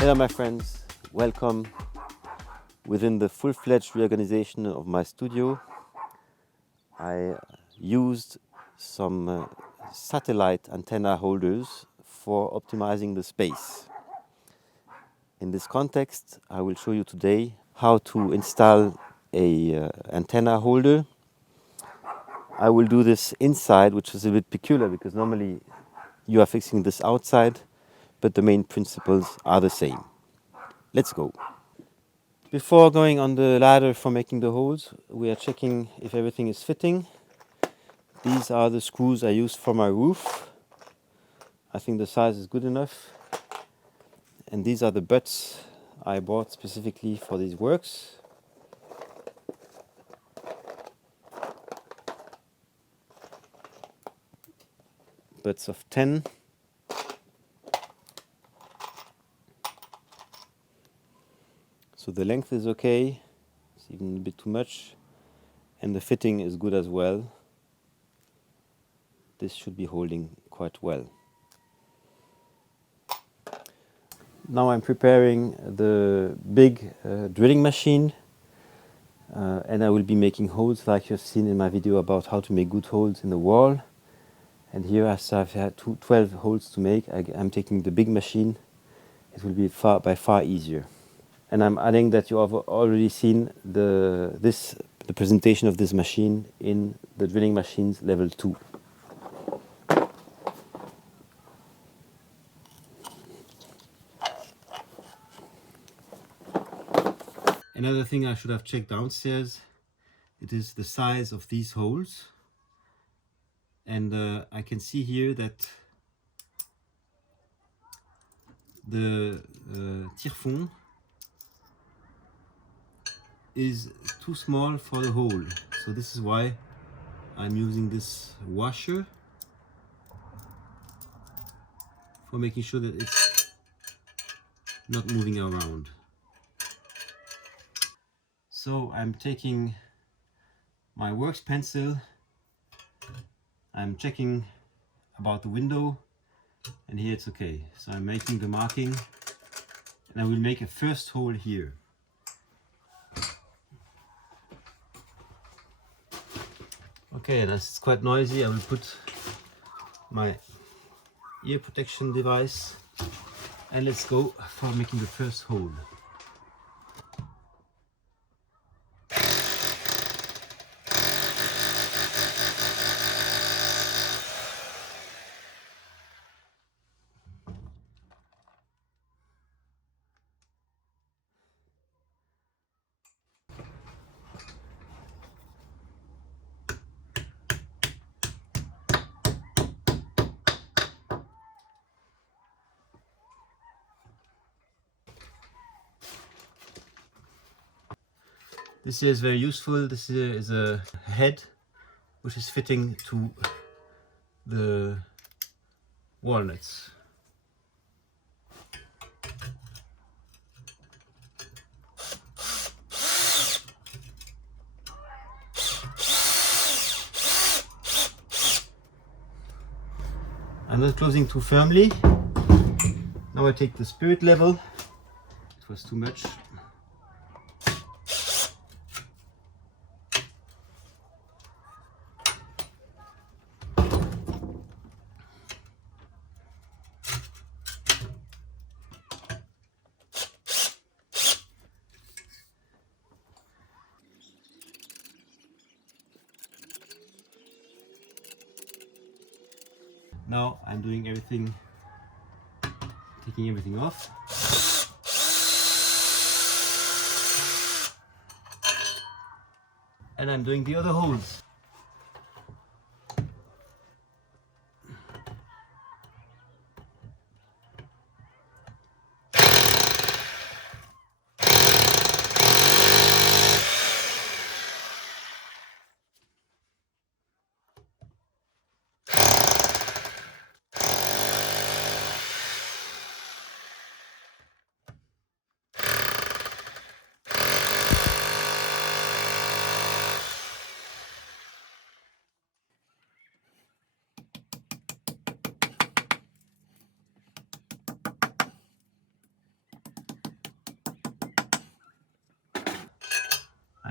Hello my friends, welcome within the full-fledged reorganization of my studio. I used some satellite antenna holders for optimizing the space. In this context, I will show you today how to install a antenna holder. I will do this inside, which is a bit peculiar because normally you are fixing this outside, but the main principles are the same. Let's go. Before going on the ladder for making the holes, we are checking if everything is fitting. These are the screws I used for my roof. I think the size is good enough. And these are the butts I bought specifically for these works. Butts of 10. So the length is okay, it's even a bit too much. And the fitting is good as well. This should be holding quite well. Now I'm preparing the big drilling machine. And I will be making holes like you've seen in my video about how to make good holes in the wall. And here as I've had 12 holes to make, I'm taking the big machine. It will be by far easier. And I'm adding that you have already seen the presentation of this machine in the drilling machines level 2. Another thing I should have checked downstairs, it is the size of these holes. And I can see here that the tire-fond is too small for the hole. So this is why I'm using this washer for making sure that it's not moving around. So I'm taking my works pencil, I'm checking about the window, and here it's okay. So I'm making the marking, and I will make a first hole here. Okay, and as it's quite noisy, I will put my ear protection device, and let's go for making the first hole. This here is very useful. This here is a head which is fitting to the walnuts. I'm not closing too firmly. Now I take the spirit level. It was too much. Now I'm doing everything, taking everything off. And I'm doing the other holes.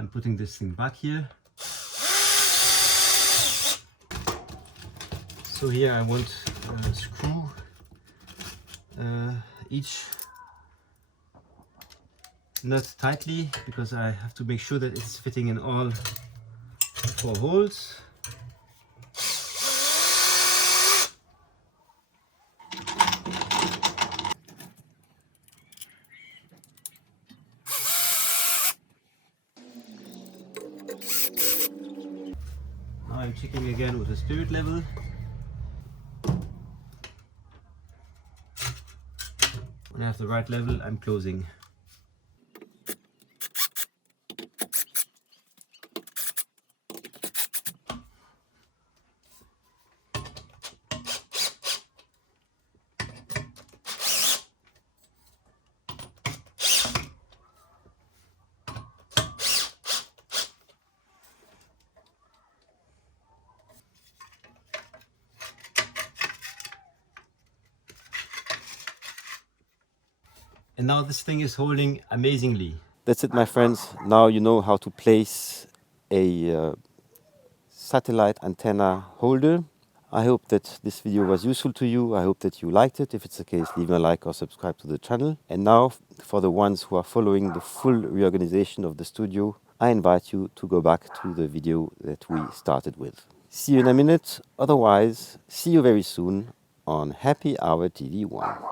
I'm putting this thing back here. So here I want to screw each nut tightly, because I have to make sure that it's fitting in all 4 holes. Now I'm checking again with the spirit level. When I have the right level, I'm closing. And now this thing is holding amazingly. That's it, my friends. Now you know how to place a satellite antenna holder. I hope that this video was useful to you. I hope that you liked it. If it's the case, leave a like or subscribe to the channel. And now, for the ones who are following the full reorganization of the studio, I invite you to go back to the video that we started with. See you in a minute. Otherwise, see you very soon on Happy Hour TV 1.